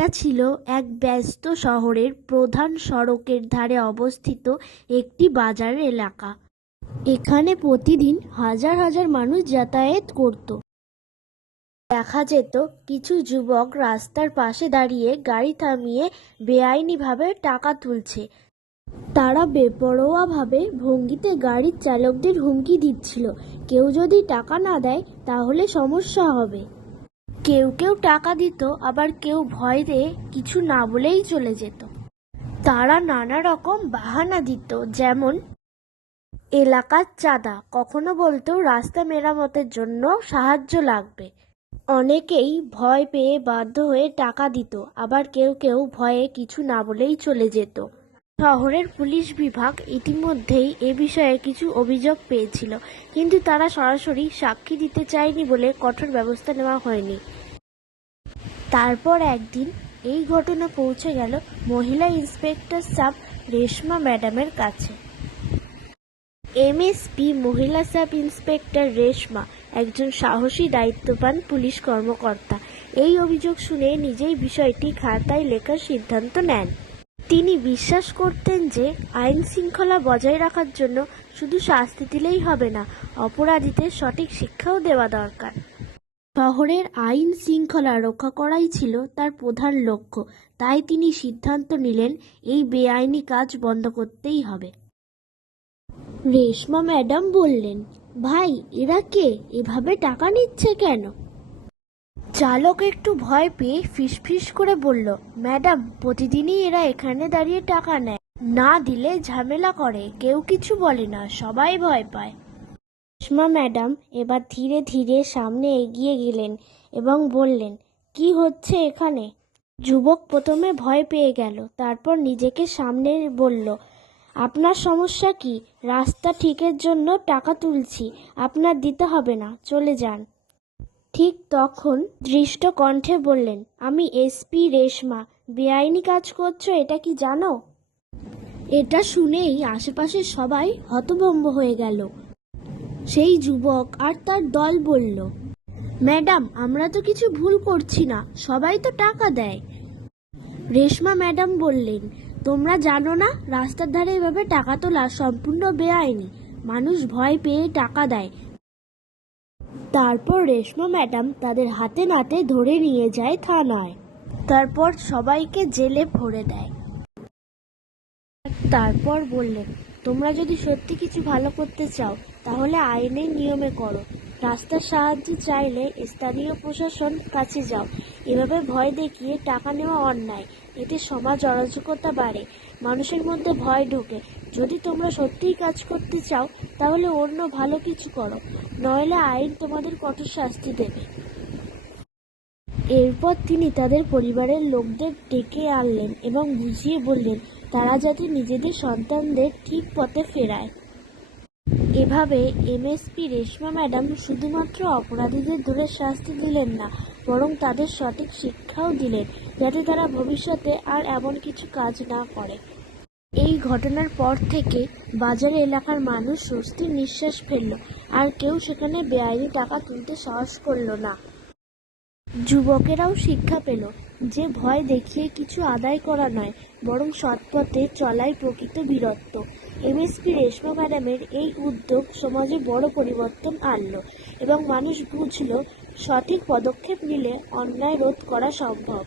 এটা ছিল এক ব্যস্ত শহরের প্রধান সড়কের ধারে অবস্থিত একটি বাজার এলাকা। এখানে প্রতিদিন হাজার হাজার মানুষ যাতায়াত করত। দেখা যেত কিছু যুবক রাস্তার পাশে দাঁড়িয়ে গাড়ি থামিয়ে বেআইনিভাবে টাকা তুলছে। তারা বেপরোয়াভাবে ভঙ্গিতে গাড়ির চালকদের হুমকি দিচ্ছিল, কেউ যদি টাকা না দেয় তাহলে সমস্যা হবে। কেউ কেউ টাকা দিত, আবার কেউ ভয়ে কিছু না বলেই চলে যেত। তারা নানা রকম বাহানা দিত, যেমন এলাকার চাঁদা, কখনো বলতো রাস্তা মেরামতের জন্য সাহায্য লাগবে। অনেকেই ভয় পেয়ে বাধ্য হয়ে টাকা দিত, আবার কেউ কেউ ভয়ে কিছু না বলেই চলে যেত। শহরের পুলিশ বিভাগ ইতিমধ্যেই এ বিষয়ে কিছু অভিযোগ পেয়েছিল, কিন্তু তারা সরাসরি সাক্ষী দিতে চায়নি বলে কঠোর ব্যবস্থা নেওয়া হয়নি। তারপর একদিন এই ঘটনা পৌঁছে গেল মহিলা ইন্সপেক্টর সাব রেশমা ম্যাডামের কাছে। এমএসপি মহিলা সাব ইন্সপেক্টর রেশমা একজন সাহসী দায়িত্ববান পুলিশ কর্মকর্তা। এই অভিযোগ শুনে নিজেই বিষয়টি খাতায় লেখার সিদ্ধান্ত নেন। তিনি বিশ্বাস করতেন যে আইন শৃঙ্খলা বজায় রাখার জন্য শুধু শাস্তি দিলেই হবে না, অপরাধীদের সঠিক শিক্ষাও দেওয়া দরকার। শহরের আইন শৃঙ্খলা রক্ষা করাই ছিল তার প্রধান লক্ষ্য, তাই তিনি সিদ্ধান্ত নিলেন এই বেআইনি কাজ বন্ধ করতেই হবে। রেশমা ম্যাডাম বললেন, ভাই এরা কে, এভাবে টাকা নিচ্ছে কেন? চালক একটু ভয় পেয়ে ফিসফিস করে বলল, ম্যাডাম প্রতিদিনই এরা এখানে দাঁড়িয়ে টাকা নেয়, না দিলে ঝামেলা করে, কেউ কিছু বলে না, সবাই ভয় পায়। রেশমা ম্যাডাম এবার ধীরে ধীরে সামনে এগিয়ে গেলেন এবং বললেন, কি হচ্ছে এখানে? যুবক প্রথমে ভয় পেয়ে গেল, তারপর নিজেকে সামনে বলল, আপনার সমস্যা কি? রাস্তা ঠিকের জন্য টাকা তুলছি, আপনার দিতে হবে না, চলে যান। ঠিক তখন দৃষ্ট কণ্ঠে বললেন, আমি এসপি রেশমা, বেআইনি কাজ করছো, এটা কি জানো? এটা শুনেই আশেপাশের সবাই হতভম্ব হয়ে গেল। সেই যুবক আর তার দল বলল, ম্যাডাম আমরা তো কিছু ভুল করছি না, সবাই তো টাকা দেয়। রেশমা ম্যাডাম বললেন, তোমরা জানো না রাস্তার ধারে এভাবে টাকা তোলা সম্পূর্ণ বেআইনি, মানুষ ভয় পেয়ে টাকা দেয়। তারপর রেশমা ম্যাডাম তাদের হাতে নাতে ধরে নিয়ে যায় থানায়, তারপর সবাইকে জেলে ভরে দেয়। তারপর বললেন, তোমরা যদি সত্যি কিছু ভালো করতে চাও তাহলে আইনের নিয়মে করো, রাস্তার সাহায্য চাইলে স্থানীয় প্রশাসন কাছে যাও, এভাবে ভয় দেখিয়ে টাকা নেওয়া অন্যায়, এতে সমাজ অরাজকতা বাড়ে, মানুষের মধ্যে ভয় ঢোকে। যদি তোমরা সত্যিই কাজ করতে চাও তাহলে অন্য ভালো কিছু করো, নইলে আইন তোমাদের কঠোর শাস্তি দেবে। এরপর তিনি তাদের পরিবারের লোকদের ডেকে আনলেন এবং বুঝিয়ে বললেন তারা যাতে নিজেদের সন্তানদের ঠিক পথে ফেরায়। এভাবে এমএসপি রেশমা ম্যাডাম শুধুমাত্র অপরাধীদের ধরে শাস্তি দিলেন না, বরং তাদের সঠিক শিক্ষাও দিলেন, যাতে তারা ভবিষ্যতে আর এমন কিছু কাজ না করে। এই ঘটনার পর থেকে বাজার এলাকার মানুষ স্বস্তির নিঃশ্বাস ফেলল, আর কেউ সেখানে বেআইনি টাকা তুলতে সাহস করল না। যুবকেরাও শিক্ষা পেল যে ভয় দেখিয়ে কিছু আদায় করা নয়, বরং সৎপথে চলাই প্রকৃত বীরত্ব। এমএসপি রেশমা ম্যাডামের এই উদ্যোগ সমাজে বড় পরিবর্তন আনলো এবং মানুষ বুঝল সঠিক পদক্ষেপ নিলে অন্যায় রোধ করা সম্ভব।